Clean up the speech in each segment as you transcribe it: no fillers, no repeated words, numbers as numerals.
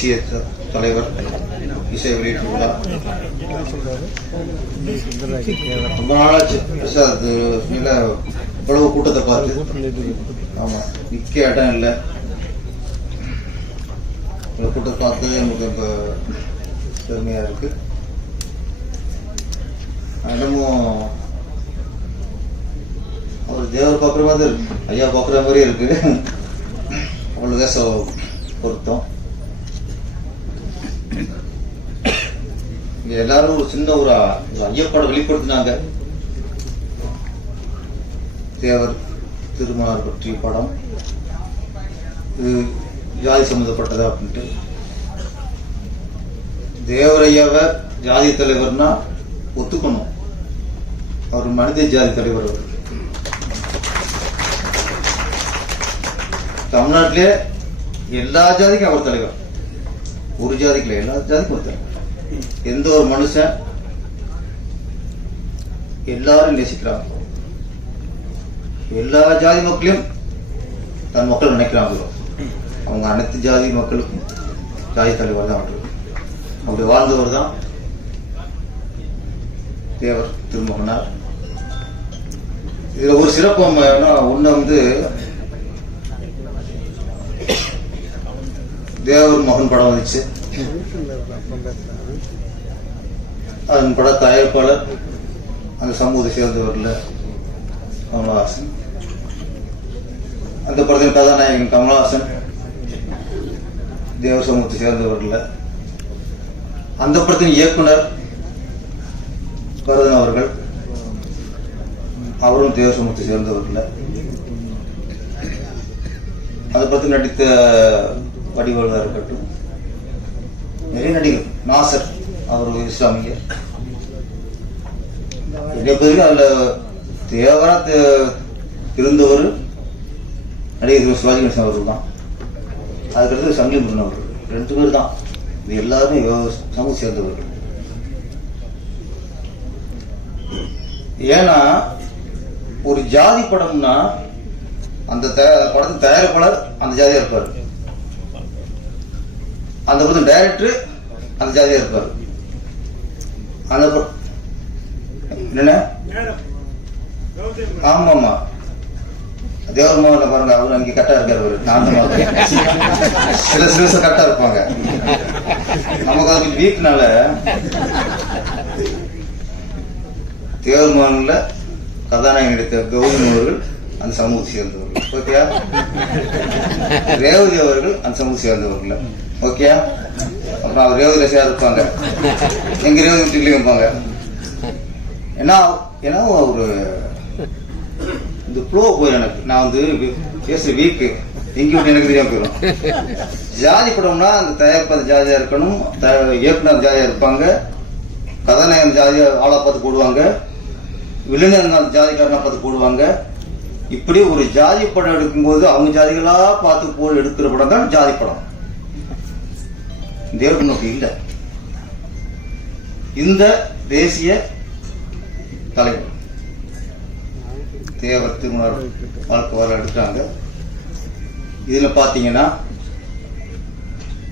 தேசிய தலைவர் இசை வெளியீட்டு விழா ரொம்ப நாளாச்சு. இவ்வளவு கூட்டத்தை பார்த்து ஆமா நிக்க இடம் இல்லை. கூட்டத்தை பார்த்தது எனக்கு ரொம்ப பெருமையா இருக்கு. இடமும் அவர் தேவர் பார்க்குற மாதிரி இருக்கு, ஐயா பார்க்குற மாதிரியே இருக்கு. அவ்வளவு தேச பொருத்தம். எல்லாரும் ஒரு சின்ன ஒரு ஐயப்பாட வெளிப்படுத்தினாங்க. தேவர் திருமணம் பற்றிய படம் இது ஜாதி சம்பந்தப்பட்டதா அப்படின்ட்டு. தேவர் ஐயாவை ஜாதி தலைவர்னா ஒத்துக்கணும். அவர் மனித ஜாதி தலைவர். அவர் தமிழ்நாட்டிலே எல்லா ஜாதிக்கும் அவர் தலைவர். ஒரு ஜாதிக்குல எல்லா ஜாதிக்கும் ஒரு தலைவர். எந்த ஒரு மனுஷன் எல்லாரும் நேசிக்கிறாங்க, எல்லா ஜாதி மக்களையும் தன் மக்கள் நினைக்கிறாங்களோ அவங்க அனைத்து ஜாதி மக்களுக்கும் ஜாதி தலைவர் தான். அப்படி வாழ்ந்தவர் தான் தேவர் திருமகனார். இதுல ஒரு சிறப்பு ஒண்ணு தேவர் மகன் படம் வந்துச்சு. அதன் பட தயாரிப்பாளர் அந்த சமூகத்தை சேர்ந்தவர்ல கமலஹாசன். அந்த படத்தின் கதாநாயகன் கமலஹாசன் தேவர் சமூகத்தை சேர்ந்தவர்ல. அந்த படத்தின் இயக்குனர் கருதன் அவர்கள், அவரும் தேவர் சமூகத்தை சேர்ந்தவர்ல. அதை பத்தி நடித்த வடிவர்களாக இருக்கட்டும், நிறைய நடிகர். நாசர் அவர் இஸ்லாமிய. அதுல தேவரா இருந்தவர் நடிகர் சிவாஜி கணேசன் அவர்கள் தான். அதுக்கடுத்து சங்கிலி முருகன் அவர்கள். 2 பேர் தான். இது எல்லாருமே சமூக சேர்ந்தவர்கள். ஏன்னா ஒரு ஜாதி படம்னா அந்த படத்தின் தயாரிப்பாளர் அந்த ஜாதியா இருப்பார், அந்த படத்தின் டைரக்டர் அந்த ஜாதியா இருப்பார். அந்த என்ன ஆமா ஆமா தேவர் மகன் பாருங்க, அவரு அங்கே கரெக்டா இருக்காரு. அவரு நான் சில கரெக்டா இருப்பாங்க. நமக்கு அதுக்கு வீக்னால தேவர் மகன்ல கதாநாயகன் நடித்த கௌதம் அவர்கள் அந்த சமூகத்தை சேர்ந்தவர்கள். ஓகே. ரேவதி அவர்கள் அந்த சமூகத்தை சேர்ந்தவர்கள். ஓகே. அப்புறம் அவர் ரேவதியில சேர்ப்பாங்க, எங்க ரேவதி வீட்டுலயும் வைப்பாங்க. ஏன்னா ஒரு இந்த ஃப்ளோ போய் எனக்கு நான் பேசுற வீக்கு எங்க விட்டு எனக்கு தெரியாம போயிடும். ஜாதி படம்னா அந்த தயாரிப்பு ஜாதியா இருக்கணும், இயக்குனர் ஜாதியா இருப்பாங்க, கதாநாயகன் ஜாதியா ஆளா பார்த்து போடுவாங்க, வில்லன் ஜாதிக்காரனா பார்த்து போடுவாங்க. இப்படி ஒரு ஜாதி படம் எடுக்கும்போது அவங்க ஜாதிகளா பார்த்து எடுக்கிற படம் தான் ஜாதி படம். தேவர் நோக்கி இல்ல. இந்த தேசிய தலைவர் தேவர் திருமண வாழ்க்கை வர எடுக்கிறாங்க. இதுல பாத்தீங்கன்னா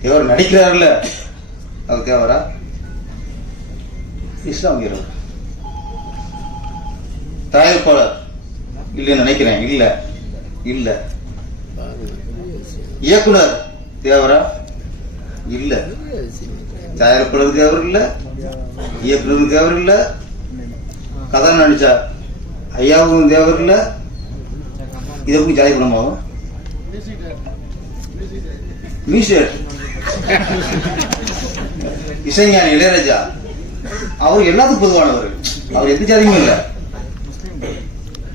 தேவர் நடிக்கிறாருல்ல, அவர் தேவரா இஸ்லாமியர். தயாரிப்பாளர் இல்லைன்னு நினைக்கிறேன். இல்ல இல்ல. இயக்குனர் தேவரா இல்ல. தயாரிப்பாளர் தேவர் இல்ல, இயக்குனர் தேவர் இல்ல, கதை நடிச்சா ஐயாவும் தேவர் இல்ல. இதற்கு ஜாதி படமாகும். மியூசிக் இசைஞானி இளையராஜா அவர் எல்லாத்துக்கும் பொதுவானவர். அவர் எந்த ஜாதியும் இல்லை,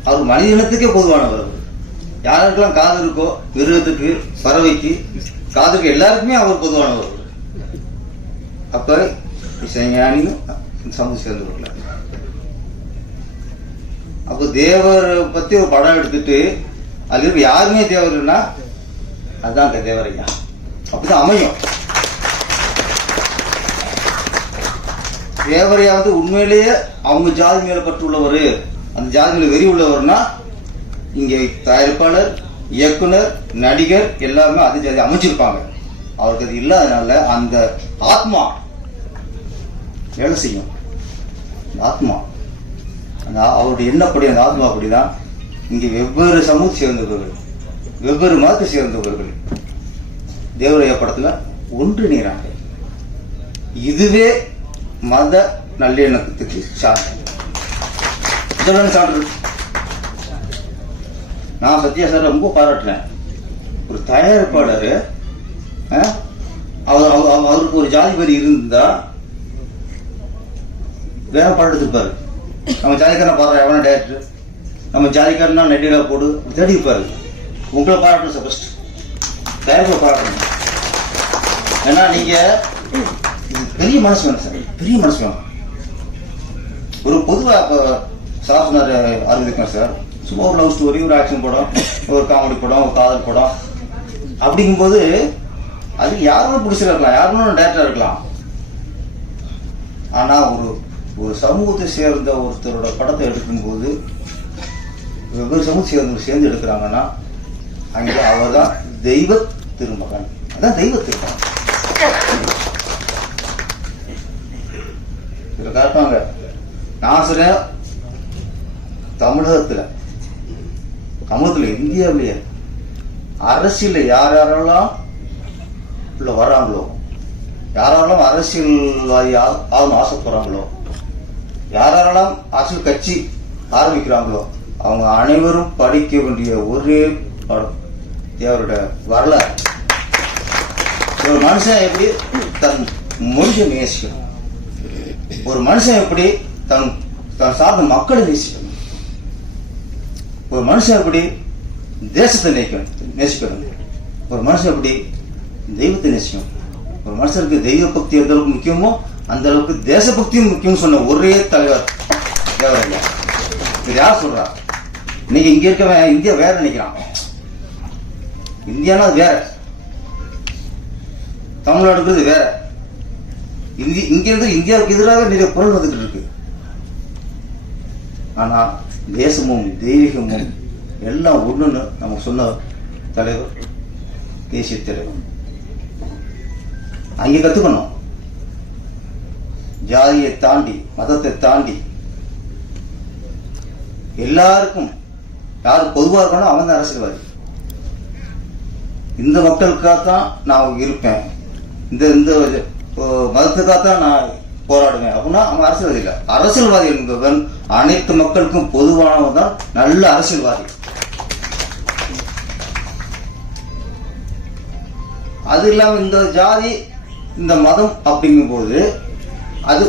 அவர் மனித இனத்துக்கே பொதுவானவர். யாருக்கெல்லாம் காது இருக்கோ, மிருகத்துக்கு, பறவைக்கு, காதுக்கு எல்லாருக்குமே அவர் பொதுவானவர். அப்ப இசைஞானியும் சமூக சேர்ந்தவர்கள். அப்ப தேவர் பத்தி ஒரு படம் எடுத்துட்டு அதுல இருக்க யாருமே தேவர்னா அதுதான் தேவரையா. அப்படிதான் அமையும். தேவரையா உண்மையிலேயே அவங்க ஜாதி மேல பற்று உள்ளவர், அந்த ஜாதி மேல வெறி உள்ளவர்னா இங்க தயாரிப்பாளர், இயக்குனர், நடிகர் எல்லாமே அது ஜாதி அமைச்சிருப்பாங்க. அவருக்கு அது இல்லாதனால அந்த ஆத்மா வேலை செய்யும். ஆத்மா அவருடைய எண்ணப்படி அந்த ஆத்மா அப்படிதான். இங்கே வெவ்வேறு சமூகத்தை சேர்ந்தவர்கள், வெவ்வேறு மதத்தை சேர்ந்தவர்கள் தேவரைய படத்துல ஒன்றிணைகிறாங்க. இதுவே மத நல்லிணக்கத்துக்கு சான்று. சான்று நான் சத்யா சார் ரொம்ப பாராட்டினேன். ஒரு தயாரிப்பாளர் அவருக்கு ஒரு ஜாதி பேர் இருந்தா வேற பாடம் எடுத்துருப்பாரு. நம்ம ஜாதிக்காரன் பாடுற எவனா டேரக்டர், நம்ம ஜாதிக்காரனா நெட்டிலா போடு தேடி இருப்பாரு. உங்களை பாராட்டணும் சார், ஃபர்ஸ்ட் தயாரிப்பை பாராட்டணும். ஏன்னா நீங்க பெரிய மனசு வேணும் சார், பெரிய மனசு வேணும். ஒரு பொதுவாக இப்போ சார் சொன்னார் ஆரம்பிக்கணும் சார், சும்மா ஒரு லவ் ஸ்டோரி, ஒரு ஆக்ஷன் படம், ஒரு காமெடி படம், ஒரு காதல் படம் அப்படிங்கும்போது அதுக்கு யாரும் பிடிச்சிருக்கலாம், யாரும் டேரக்டரா இருக்கலாம். ஆனா ஒரு சமூகத்தை சேர்ந்த ஒருத்தரோட படத்தை எடுக்கும்போது வெவ்வேறு சமூகத்தை சேர்ந்து எடுக்கிறாங்கன்னா அங்கே அவர் தான் தெய்வ திருமகன். அதான் தெய்வ திருமகன். இதுல காட்டுவாங்க. நான் சொல்றேன், தமிழகத்துல இந்தியாவிலேயே அரசியல் யார் யாரெல்லாம் உள்ள வர்றாங்களோ, யாரெல்லாம் அரசியல்வாதி ஆகணும் ஆசைப்படுறாங்களோ, யாரெல்லாம் அரசியல் கட்சி ஆரம்பிக்கிறாங்களோ அவங்க அனைவரும் படிக்க வேண்டிய ஒரே பாடம் தேவரோட வரலாறு. ஒரு மனுஷன் எப்படி தன் மொழியை நேசிக்கணும், ஒரு மனுஷன் எப்படி தன் சார்ந்த மக்களை நேசிக்கணும், ஒரு மனுஷன் எப்படி தேசத்தை நேசிக்கணும், ஒரு மனுஷன் எப்படி தெய்வத்தை நேசிக்கணும். ஒரு மனுஷனுக்கு தெய்வ பக்தி எந்த அளவுக்கு முக்கியமோ அந்த அளவுக்கு தேசபக்தியும் முக்கியம் சொன்ன ஒரே தலைவர் தேவரையா. இது யார் சொல்றா? இன்னைக்கு இங்க இருக்கவன் இந்தியா வேற நினைக்கிறான். இந்தியானா அது வேற, தமிழ்நாடுங்கிறது வேற. இங்க இருந்து இந்தியாவுக்கு எதிராக நிறைய குரல் வந்துட்டு இருக்கு. ஆனா தேசமும் தெய்வீகமும் எல்லாம் ஒண்ணுன்னு நம்ம சொன்ன தலைவர், தேசிய தலைவர். அங்கே கத்துக்கணும். ஜாதியை தாண்டி, மதத்தை தாண்டி எல்லாருக்கும் யாரு பொதுவா இருக்கணும் அவன் தான் அரசியல்வாதி. இந்த மக்களுக்காகத்தான் நான் இருப்பேன், இந்த மதத்துக்காகத்தான் நான் போராடுவேன் அப்படின்னா அவன் அரசியல்வாதி இல்லை. அரசியல்வாதி என்பவன் அனைத்து மக்களுக்கும் பொதுவானவன் தான் நல்ல அரசியல்வாதி. அது இல்லாம இந்த ஜாதி இந்த மதம் அப்படிங்கும் போது அது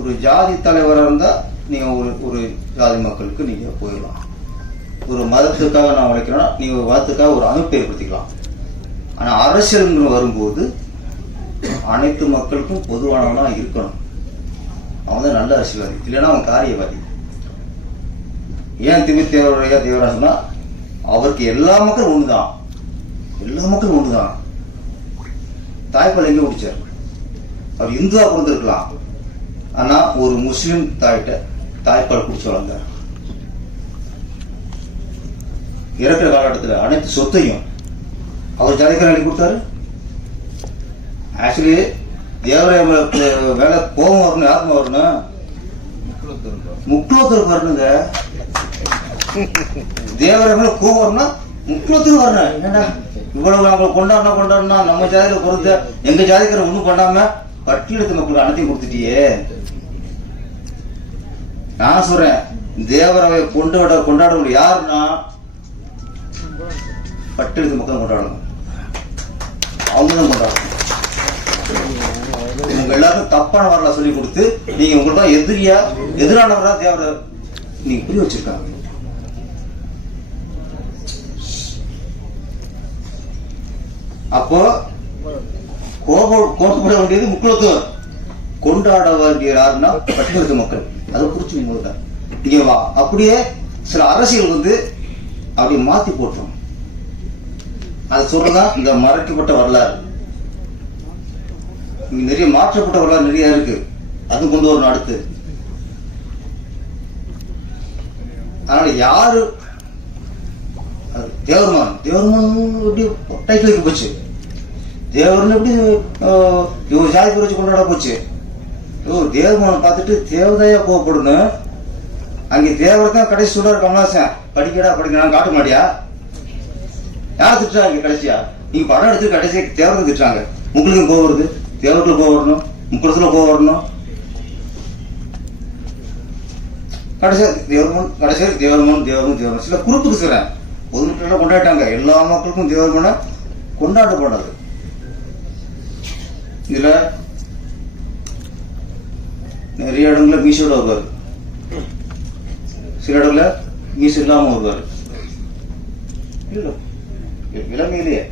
ஒரு ஜாதி தலைவராக இருந்தா நீங்க ஒரு ஜாதி மக்களுக்கு நீங்க போயிடலாம். ஒரு மதத்துக்காக நான் உழைக்கிறேன்னா நீங்க ஒரு மதத்துக்காக ஒரு அமைப்பை ஏற்படுத்திக்கலாம். ஆனா அரசியல் வரும்போது அனைத்து மக்களுக்கும் பொதுவானவனா இருக்கணும். அவன் தான் நல்ல அரசியல்வாதி, இல்லைன்னா அவன் காரியவாதி. ஏன் தேவராஜனா அவருக்கு எல்லா மக்களும் ஒண்ணுதான், எல்லா மக்களும் ஒண்ணுதான். தாய்ப்பால் எங்க குடிச்சார்? அவர் இந்துவா பிறந்திருக்கலாம், ஆனா ஒரு முஸ்லிம் தாய்கிட்ட தாய்ப்பால் குடிச்சு வளர்ந்தார். இறக்குற காலகட்டத்தில் அனைத்து சொத்தையும் அவர் ஜாதிக்காரன் எழுதி கொடுத்தாரு. ஆக்சுவலி தேவராய வேலை கோபம் வரணும், யாருமா வரணும்? முக்குலத்தூருக்கு வரணுங்க. தேவராய மேல கோபம் வரணும்னா முக்குலத்தூருக்கு வரணும். என்னடா இவ்வளவு அவங்களை கொண்டாடினா நம்ம ஜாதியில பொறுத்த எங்க ஜாதிக்காரன் ஒண்ணும் பண்ணாம பட்டியலத்து மக்களுக்கு அனைத்தையும் கொடுத்துட்டியே. நான் சொல்றேன், தேவராய கொண்டாட யாருன்னா பட்டியலத்து மக்கள் கொண்டாடணும், அவங்கதான் கொண்டாடணும். உங்க எல்லாருக்கும் தப்பான வரலாறு சொல்லி கொடுத்து நீங்க உங்களுக்கு எதிரானவரா தேவர நீங்க புரிய வச்சிருக்காங்க. அப்போ கோபப்பட வேண்டியது முக்குலத்தூர், கொண்டாட வேண்டிய யாருன்னா பட்டியலத்து மக்கள். அதை குறிச்சு நீங்க அப்படியே சில அரசியல் அப்படி மாத்தி போட்டோம். அதை சொல்றதுதான் இந்த மறைக்கப்பட்ட வரலாறு. இங்க நிறைய மாற்றப்பட்ட வரலாறு நிறைய இருக்கு, அது கொண்டு வரணும் அடுத்து. அதனால யாரு தேவர்மான் எப்படி டைட்டில் வைக்க போச்சு, தேவர்னு எப்படி ஒரு ஜாதி பேர் வச்சு கொண்டாட போச்சு. தேவர்மான் பார்த்துட்டு தேவதையா கோவப்படணும். அங்கே தேவர் தான் கடைசி சொல்றாரு கமலாசன், படிக்கணும் காட்ட மாட்டியா? யார் திட்டுறாங்க கடைசியா? நீங்க படம் எடுத்து கடைசியா தேவரை திட்டுறாங்க. முக்களுக்கும் கோவம் வருது, தேவருக்குள்ள கோவம் வரணும், முக்குளத்துல கோவம் வரணும். கடைசியா தேவர்மன் சில குறிப்புக்கு சொல்றேன். பொதுமக்கள் கொண்டாட்டாங்க, எல்லா மக்களுக்கும் தேவர்மனை கொண்டாட போனது. இதுல நிறைய இடங்கள்ல மீசோட வருவாரு, சில இடங்கள்ல மீசு இல்லாம வருவாரு. இளமையிலேயே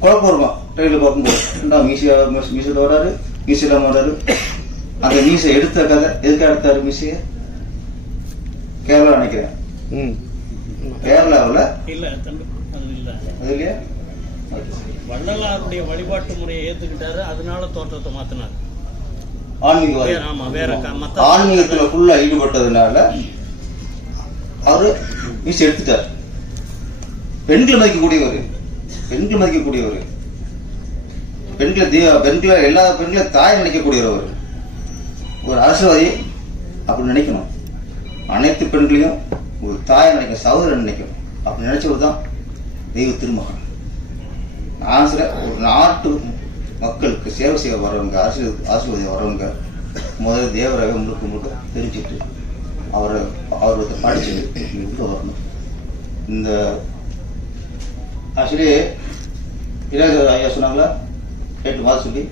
குழப்பம் வருவான். ட்ரெயினில் பார்க்கும்போது மீசோட வராரு, மீசு இல்லாம வராரு. அந்த மீசை எடுத்த கதை எதுக்காக எடுத்தாரு? மீசைய கேரளா நினைக்கிறேன், கேரளாவில் அது இல்லையா, வள்ளலாருடைய வழிபாட்டு முறையை ஏத்துக்கிட்டாரு, அதனால தோற்றத்தை மாத்தினார். ஆன்மீகத்துல ஃபுல்லா ஈடுபட்டதுனால அவரு மீசை எடுத்துட்டார். பெண்களை மதிக்கக்கூடியவர், பெண்களை எல்லா பெண்களையும் தாய் நினைக்கக்கூடியவர், ஒரு அரசியல்வாதி அப்படி நினைக்கணும். அனைத்து பெண்களையும் ஒரு தாயை நினைக்கணும், சகோதரன் நினைக்கணும். அப்படி நினைச்சவர் தான் தெய்வ திருமகன். ஒரு நாட்டு மக்களுக்கு சேவை செய்ய வரவங்க, ஆசீர்வாதம் வரவங்க முதல்ல தேவராக முழுக்க தெரிஞ்சுட்டு அவரை படிச்சுட்டு உள்ள வரணும். இந்த ஆக்சுவலி இளையராஜா ஐயா சொன்னாங்களா கேட்டு வாத சொல்லி,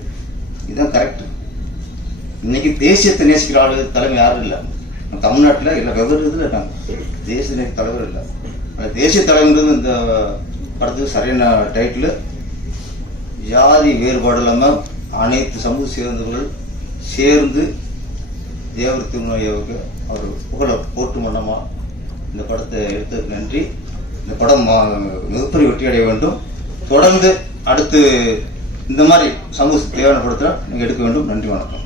இதுதான் கரெக்ட். இன்னைக்கு தேசியத்தை நேசிக்கிற ஆளு தலைமை யாரும் இல்லை தமிழ்நாட்டில், இல்லை வெவ்வேறு இதில் இருக்காங்க. தேசிய தலைவர் இல்லை. தேசிய தலைவர்ன்றது இந்த படத்துக்கு சரியான டைட்டில். ஜாதி வேறுபாடு இல்லாமல் அனைத்து சமூக சேர்ந்தவர்கள் சேர்ந்து தேவர் திருநோயாவுக்கு அவர் புகழ போட்டு மன்னமா இந்த படத்தை எடுத்ததுக்கு நன்றி. இந்த படம் மிகப்பெரிய வெற்றி அடைய வேண்டும். தொடர்ந்து அடுத்து இந்த மாதிரி சமூக தேவையான படத்தில் நீங்கள் எடுக்க வேண்டும். நன்றி, வணக்கம்.